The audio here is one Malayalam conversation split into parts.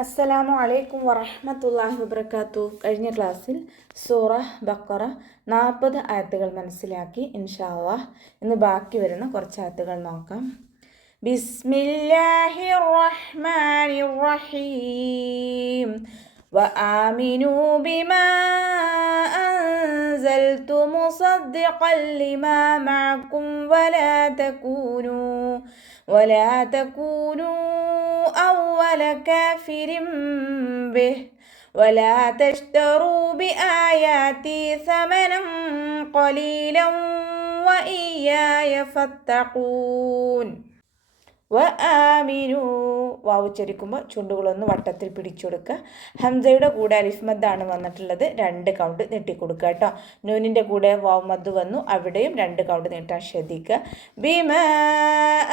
അസ്സലാമു അലൈക്കും വറഹ്മത്തുള്ളാഹി വബറകാതുഹു. കഴിഞ്ഞ ക്ലാസ്സിൽ സൂറ ബഖറ 40 ആയത്തുകൾ മനസ്സിലാക്കി. ഇൻഷാ അല്ലാഹ് ഇന്ന് ബാക്കി വരുന്ന കുറച്ച് ആയത്തുകൾ നോക്കാം. ബിസ്മില്ലാഹിർ റഹ്മാനിർ റഹീം വആമിനൂ ബിമാ അൻസൽതു മുസദ്ദിഖൻ ലിമാ മഅകും ولا تكونوا أول كافر به ولا تشتروا بآياتي ثمنا قليلا وإياي فاتقون. വആമിനു വാവ് ഉച്ചരിക്കുമ്പോൾ ചുണ്ടുകളൊന്ന് വട്ടത്തിൽ പിടിച്ചെടുക്കുക. ഹംസയുടെ കൂടെ അലിഫ് മദ്ദാണ് വന്നിട്ടുള്ളത്, 2 കൗണ്ട് നീട്ടിക്കൊടുക്കുക കേട്ടോ. നൂനിൻ്റെ കൂടെ വാവ് മദ് വന്നു, അവിടെയും 2 കൗണ്ട് നീട്ടാൻ ശ്രദ്ധിക്കുക. ബിമാ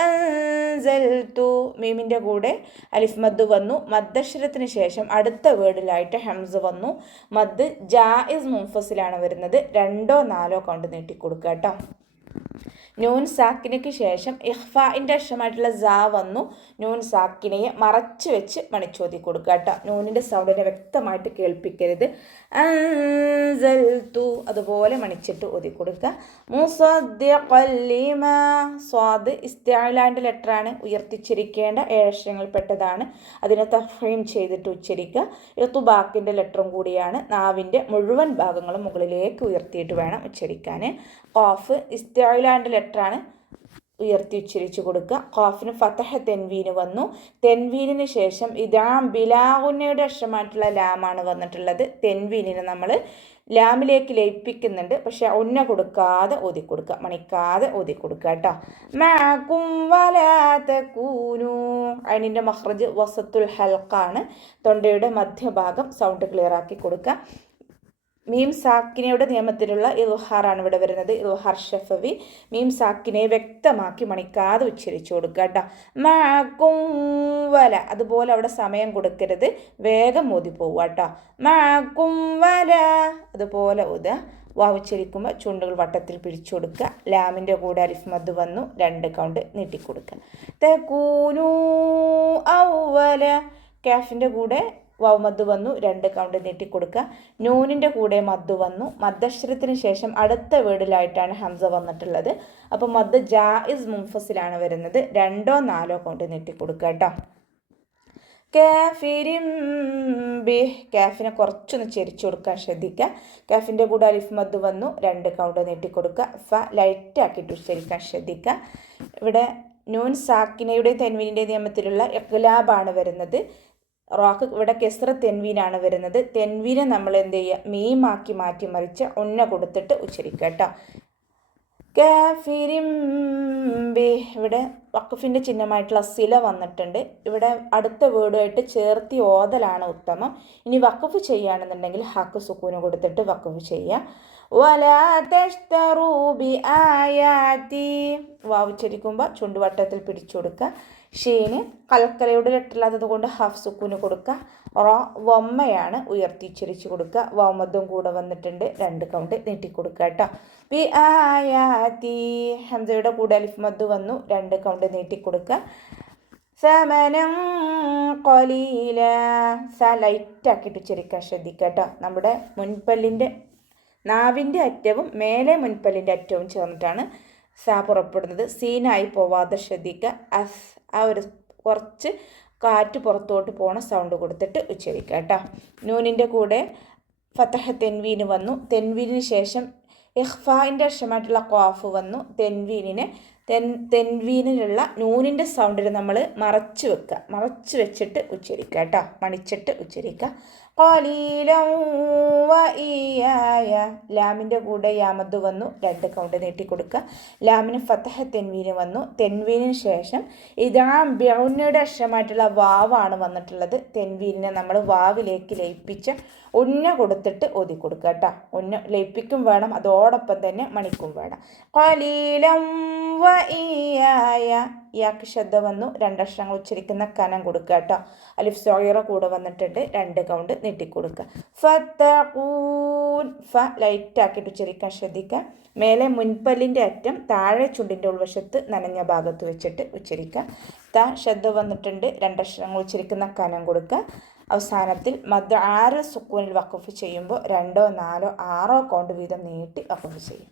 അൻസൽതു മീമിൻ്റെ കൂടെ അലിഫ് മദ് വന്നു, മദ്ദക്ഷരത്തിന് ശേഷം അടുത്ത വേർഡിലായിട്ട് ഹംസ വന്നു. മദ് ജായിസ് മുൻഫസിലാണ് വരുന്നത്, 2 4 കൗണ്ട് നീട്ടിക്കൊടുക്കുക കേട്ടോ. നൂൻ സാക്കിനയ്ക്ക് ശേഷം ഇഖ്ഫാഇൻ്റെ അക്ഷരമായിട്ടുള്ള സാ വന്നു. നൂൻ സാക്കിനയെ മറച്ച് വെച്ച് മണിച്ചോതി കൊടുക്കുക കേട്ടോ. നൂനിൻ്റെ സൗണ്ടിനെ വ്യക്തമായിട്ട് കേൾപ്പിക്കരുത്. അൻസൽതു അതുപോലെ മണിച്ചിട്ട് ഓതി കൊടുക്കുക. മുസദ്ദിഖൻ ലിമാ സ്വാദ് ഇസ്തിഅലാൻ്റെ ലെറ്ററാണ്, ഉയർത്തിച്ചിരിക്കേണ്ട 7 അക്ഷരങ്ങളിൽപ്പെട്ടതാണ്. അതിനെ തഫ്ഹീം ചെയ്തിട്ട് ഉച്ചരിക്കുക. ഇത്തുബാക്കിൻ്റെ ലെറ്ററും കൂടിയാണ്. നാവിൻ്റെ മുഴുവൻ ഭാഗങ്ങളും മുകളിലേക്ക് ഉയർത്തിയിട്ട് വേണം ഉച്ചരിക്കാൻ. ഖാഫ് ഇസ്തിഅലാൻ്റെ ലെറ്ററാണ്, ഉയർത്തി ഉച്ചരിച്ചു കൊടുക്കുക. ഖാഫിന് ഫതഹ തെൻവീന് വന്നു. തെൻവീനിന് ശേഷം ഇദാം ബിലാഗുന്നയുടെ അക്ഷരമായിട്ടുള്ള ലാമാണ് വന്നിട്ടുള്ളത്. തെൻവീനിനെ നമ്മൾ ലാമിലേക്ക് ലയിപ്പിക്കുന്നുണ്ട്, പക്ഷെ ഉന്ന കൊടുക്കാതെ ഓതി കൊടുക്കുക, മണിക്കാതെ ഓതി കൊടുക്കുക കേട്ടോ. മഅകും വലാ തകൂനു അതിൻ്റെ മഖ്റജ് വസത്തുൽ ഹൽഖാണ്, തൊണ്ടയുടെ മധ്യഭാഗം സൗണ്ട് ക്ലിയർ ആക്കി കൊടുക്കുക. മീം സാക്കിനയുടെ നിയമത്തിലുള്ള ഇൽഹാറാണ് ഇവിടെ വരുന്നത്, ഇൽഹാർ ഷഫവി. മീം സാക്കിനെ വ്യക്തമാക്കി മണിക്കാതെ ഉച്ചരിച്ചു കൊടുക്കുക കേട്ടോ. മഅകും വല അതുപോലെ അവിടെ സമയം കൊടുക്കരുത്, വേഗം ഓതി പോവുക കേട്ടോ. മഅകും വല അതുപോലെ ഓതുക. വാവ് ഉച്ചരിക്കുമ്പോൾ ചുണ്ടുകൾ വട്ടത്തിൽ പിടിച്ചു കൊടുക്കുക. ലാമിൻ്റെ കൂടെ അലിഫ് മദ് വന്നു, 2 കൗണ്ട് നീട്ടിക്കൊടുക്കുക. തകൂനു അവല കാഫിൻ്റെ കൂടെ വാവ് മദ് വന്നു, 2 കൗണ്ട് നീട്ടിക്കൊടുക്കുക. നൂനിൻ്റെ കൂടെ മദ് വന്നു, മദ്ദക്ഷരത്തിന് ശേഷം അടുത്ത വേർഡിലായിട്ടാണ് ഹംസ വന്നിട്ടുള്ളത്. അപ്പോൾ മദ് ജായിസ് മുൻഫസിലാണ് വരുന്നത്, 2 4 കൗണ്ട് നീട്ടിക്കൊടുക്കുക കേട്ടോ. കാഫിരിൻ ബിഹ് കാഫിനെ കുറച്ചൊന്ന് ചെരിച്ചു കൊടുക്കാൻ ശ്രദ്ധിക്കുക. കാഫിൻ്റെ കൂടെ അലിഫ് മദ് വന്നു, 2 കൗണ്ട് നീട്ടിക്കൊടുക്കുക. ഫ ലൈറ്റ് ആക്കിയിട്ട് ഉച്ചരിക്കാൻ ശ്രദ്ധിക്കുക. ഇവിടെ നൂൻ സാക്കിനയുടെ തെൻവീനിൻ്റെ നിയമത്തിലുള്ള ഇഖ്ലാബാണ് വരുന്നത്. റാക്ക് ഇവിടെ കെസ്ര തെൻവീനാണ് വരുന്നത്. തെൻവീനെ നമ്മൾ എന്ത് ചെയ്യുക, മീമാക്കി മാറ്റി മറിച്ച് ഉന്ന കൊടുത്തിട്ട് ഉച്ചരിക്കുക കേട്ടോ. കാഫിരിൻ ബിഹ് ഇവിടെ വഖഫിൻ്റെ ചിഹ്നമായിട്ടുള്ള സില വന്നിട്ടുണ്ട്. ഇവിടെ അടുത്ത വേർഡുമായിട്ട് ചേർത്തി ഓതലാണ് ഉത്തമം. ഇനി വഖഫ് ചെയ്യുകയാണെന്നുണ്ടെങ്കിൽ ഹക്ക് സുക്കൂന് കൊടുത്തിട്ട് വഖഫ് ചെയ്യുക. വലാ തശ്തറൂ ബിആയാതി വാവ് ഉച്ചരിക്കുമ്പോൾ ചുണ്ടുവട്ടത്തിൽ പിടിച്ചു കൊടുക്കുക. ഷീന് കൽക്കലയുടെ ലെറ്ററില്ലാത്തത് കൊണ്ട് ഹാഫ് സുക്കൂന് കൊടുക്കുക. റോ വമ്മയാണ്, ഉയർത്തി ഉച്ചരിച്ച് കൊടുക്കുക. വാമദ്ദും കൂടെ വന്നിട്ടുണ്ട്, 2 കൗണ്ട് നീട്ടിക്കൊടുക്കുക കേട്ടോ. ബി ആയാതി ഹംസയുടെ കൂടെ അലിഫ് മദ് വന്നു, 2 കൗണ്ട് നീട്ടിക്കൊടുക്കുക. സമനം ഖലീല സ ലൈറ്റ് ആക്കിയിട്ട് ഉച്ചരിക്കാൻ ശ്രദ്ധിക്കുക കേട്ടോ. നമ്മുടെ മുൻപല്ലിൻ്റെ നാവിൻ്റെ അറ്റവും മേലെ മുൻപല്ലിൻ്റെ അറ്റവും ചേർന്നിട്ടാണ് സാ പുറപ്പെടുന്നത്. സീനായി പോവാതെ ശ്രദ്ധിക്കുക. അസ് ആ ഒരു കുറച്ച് കാറ്റ് പുറത്തോട്ട് പോണ സൗണ്ട് കൊടുത്തിട്ട് ഉച്ചരിക്കുക കേട്ടോ. നൂനിൻ്റെ കൂടെ ഫതഹ തെൻവീന് വന്നു. തെൻവീനിന് ശേഷം ഇഖ്ഫാഇൻ്റെ അക്ഷരമായിട്ടുള്ള ഖാഫ് വന്നു. തെൻവീനിലുള്ള നൂനിൻ്റെ സൗണ്ടിൽ നമ്മൾ മറച്ച് വെക്കുക, മറച്ച് വെച്ചിട്ട് ഉച്ചരിക്കുക കേട്ടോ, മണിച്ചിട്ട് ഉച്ചരിക്കുക. ഖലീലൻ വഇയായ ലാമിൻ്റെ കൂടെ യാമദ് വന്നു, 2 കൗണ്ട് നീട്ടിക്കൊടുക്കുക. ലാമിന് ഫതഹ തെൻവീന് വന്നു. തെൻവീനിന് ശേഷം ഇദാം ബിഉന്നയുടെ അക്ഷരമായിട്ടുള്ള വാവാണ് വന്നിട്ടുള്ളത്. തെൻവീനിനെ നമ്മൾ വാവിലേക്ക് ലയിപ്പിച്ച് ഉന്ന കൊടുത്തിട്ട് ഓതി കൊടുക്കുക കേട്ടോ. ഉന്ന ലയിപ്പിക്കും വേണം, അതോടൊപ്പം തന്നെ മണിക്കും വേണം. ഖലീലൻ വഇയായ ഇയാൾക്ക് ശബ്ദ വന്നു, രണ്ടക്ഷരങ്ങൾ ഉച്ചരിക്കുന്ന കനം കൊടുക്കുക കേട്ടോ. അലിഫ് സോയിറ കൂടെ വന്നിട്ടുണ്ട്, 2 കൗണ്ട് നീട്ടിക്കൊടുക്കുക. ഫത്തഖൂൻ, ഫ ലൈറ്റ് ആക്കിയിട്ട് ഉച്ചരിക്കാൻ ശ്രദ്ധിക്കുക. മേലെ മുൻപല്ലിൻ്റെ അറ്റം താഴെ ചുണ്ടിൻ്റെ ഉൾവശത്ത് നനഞ്ഞ ഭാഗത്ത് വെച്ചിട്ട് ഉച്ചരിക്കുക. ത ശബ്ദ വന്നിട്ടുണ്ട്, രണ്ടക്ഷരങ്ങൾ ഉച്ചരിക്കുന്ന കനം കൊടുക്കുക. അവസാനത്തിൽ മദ് ആറ് സുക്കൂനിൽ വഖഫ് ചെയ്യുമ്പോൾ 2, 4, 6 കൗണ്ട് വീതം നീട്ടി വഖഫ് ചെയ്യും.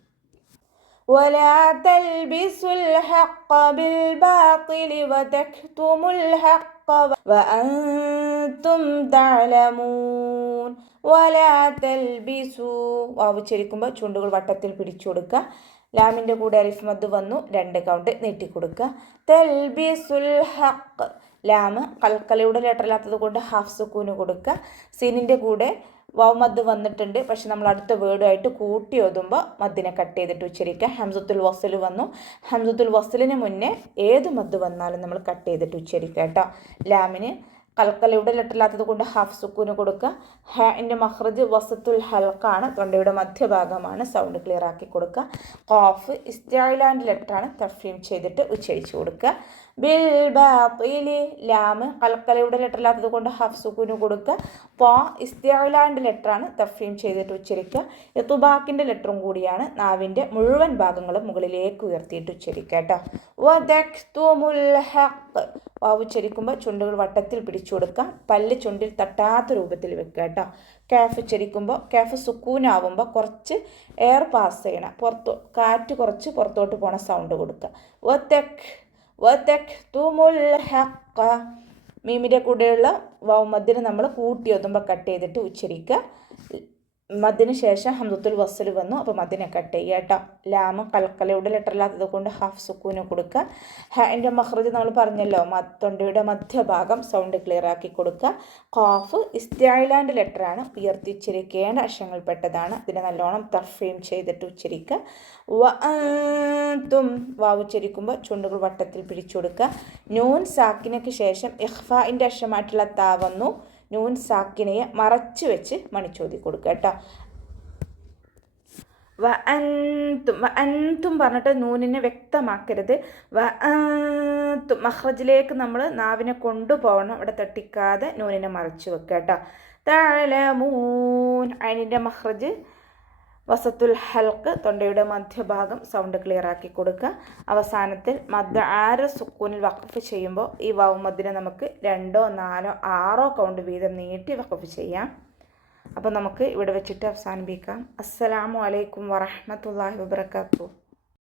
ولا تلبسوا الحق بالباطل وتكتموا الحق وأنتم تعلمون. ولا تلبسوا, വാവ് ഉച്ചരിക്കുമ്പോൾ ചുണ്ടുകൾ വട്ടത്തിൽ പിടിച്ചു കൊടുക്കുക. ലാമിൻ്റെ കൂടെ അലിഫ് മദ് വന്നു, 2 കൗണ്ട് നീട്ടിക്കൊടുക്കുക. തൽബിസുൽ ഹഖ്, ലാമ് കൽക്കലയുടെ ലെറ്ററില്ലാത്തത് കൊണ്ട് ഹാഫ് സുക്കൂന് കൊടുക്കുക. സീനിൻ്റെ കൂടെ വാവ് മദ് വന്നിട്ടുണ്ട്, പക്ഷെ നമ്മൾ അടുത്ത വേർഡുമായിട്ട് കൂട്ടി ഓതുമ്പോൾ മദ്ദിനെ കട്ട് ചെയ്തിട്ട് ഉച്ചരിക്കുക. ഹംസത്തുൽ വസ്ൽ വന്നു, ഹംസത്തുൽ വസ്ലിന് മുന്നേ ഏത് മദ് വന്നാലും നമ്മൾ കട്ട് ചെയ്തിട്ട് ഉച്ചരിക്കുക കേട്ടോ. ലാമിന് കൽക്കലയുടെ ലെറ്ററില്ലാത്തത് കൊണ്ട് ഹാഫ് സുക്കൂന് കൊടുക്കുക. ഹാൻ്റെ മഖ്റജ് വസത്തുൽ ഹൽക്കാണ്, തൊണ്ടയുടെ മധ്യഭാഗമാണ്, സൗണ്ട് ക്ലിയർ ആക്കി കൊടുക്കുക. ഖാഫ് ഇസ്തിഅലാൻ്റെ ലെറ്ററാണ്, തഫ്ഹീം ചെയ്തിട്ട് ഉച്ചരിച്ചു കൊടുക്കുക. ബിൽ ബാത്തിലി, ലാമ് കൽക്കലയുടെ ലെറ്ററില്ലാത്തത് കൊണ്ട് ഹാഫ് സുക്കൂന് കൊടുക്കുക. ത്വാ ഇസ്തിഅലാൻ്റെ ലെറ്ററാണ്, തഫ്ഹീം ചെയ്തിട്ട് ഉച്ചരിക്കുക. ഇത്ബാക്കിൻ്റെ ലെറ്ററും കൂടിയാണ്, നാവിൻ്റെ മുഴുവൻ ഭാഗങ്ങളും മുകളിലേക്ക് ഉയർത്തിയിട്ട് ഉച്ചരിക്കുക കേട്ടോ. വദക്തുമുൽ ഹഖ്, വാവ് ഉച്ചരിക്കുമ്പോൾ ചുണ്ടുകൾ വട്ടത്തിൽ പിടിച്ചു കൊടുക്കുക, പല്ല് ചുണ്ടിൽ തട്ടാത്ത രൂപത്തിൽ വെക്കുക കേട്ടോ. കാഫ് ഉച്ചരിക്കുമ്പോൾ കാഫ് സുക്കൂനാവുമ്പോൾ കുറച്ച് എയർ പാസ് ചെയ്യണം, കാറ്റ് കുറച്ച് പുറത്തോട്ട് പോണ സൗണ്ട് കൊടുക്കുക. വതക്തുമുൽ ഹഖ, മീമിൻ്റെ കൂടെയുള്ള വാവ് മദ്ദിനെ നമ്മൾ കൂട്ടി ഒതുമ്പോൾ കട്ട് ചെയ്തിട്ട് ഉച്ചരിക്കുക. മദ്ദിന് ശേഷം ഹംസത്തുൽ വസ്ൽ വന്നു, അപ്പോൾ മദ്ദിനെ കട്ട് ചെയ്യുക കേട്ടോ. ലാമ് കൽക്കലയുടെ ലെറ്ററില്ലാത്തത് കൊണ്ട് ഹാഫ് സുക്കൂന് കൊടുക്കുക. ഹാൻ്റെ മഖ്റജ് നമ്മൾ പറഞ്ഞല്ലോ, തൊണ്ടയുടെ മധ്യഭാഗം, സൗണ്ട് ക്ലിയർ ആക്കി കൊടുക്കുക. ഖാഫ് ഇസ്തിഅലാൻ്റെ ലെറ്ററാണ്, ഉയർത്തിച്ചിരിക്കേണ്ട അക്ഷരങ്ങളിൽപ്പെട്ടതാണ്, ഇതിനെ നല്ലോണം തഫ്ഹീം ചെയ്തിട്ട് ഉച്ചരിക്കുക. വഅൻതും, വാവ് ഉച്ചരിക്കുമ്പോൾ ചുണ്ടുകൾ വട്ടത്തിൽ പിടിച്ചു കൊടുക്കുക. നൂൻ സാക്കിനയ്ക്ക് ശേഷം ഇഖ്ഫാഇൻ്റെ അക്ഷരമായിട്ടുള്ള താ വന്നു, നൂൻ സാക്കിനയെ മറച്ചു വെച്ച് മണിച്ചോതി കൊടുക്കുക കേട്ടോ. വഅൻതും പറഞ്ഞിട്ട് നൂനിനെ വ്യക്തമാക്കരുത്. വഅൻതും മഖ്റജിലേക്ക് നമ്മൾ നാവിനെ കൊണ്ടുപോകണം, അവിടെ തട്ടിക്കാതെ നൂനിനെ മറച്ചു വെക്കുക കേട്ടോ. തഅലമൂൻ, ഐനിൻ്റെ മഖ്റജ് വസത്തുൽ ഹൽക്ക്, തൊണ്ടയുടെ മധ്യഭാഗം, സൗണ്ട് ക്ലിയർ ആക്കി കൊടുക്കുക. അവസാനത്തിൽ മദ് ആറ് സുക്കൂനിൽ വഖഫ് ചെയ്യുമ്പോൾ ഈ വാവ് മദ്ദിനെ നമുക്ക് 2, 4, 6 കൗണ്ട് വീതം നീട്ടി വഖഫ് ചെയ്യാം. അപ്പോൾ നമുക്ക് ഇവിടെ വെച്ചിട്ട് അവസാനിപ്പിക്കാം. അസ്സലാമു അലൈക്കും വറഹ്മത്തുള്ളാഹി വബറകാതുഹു.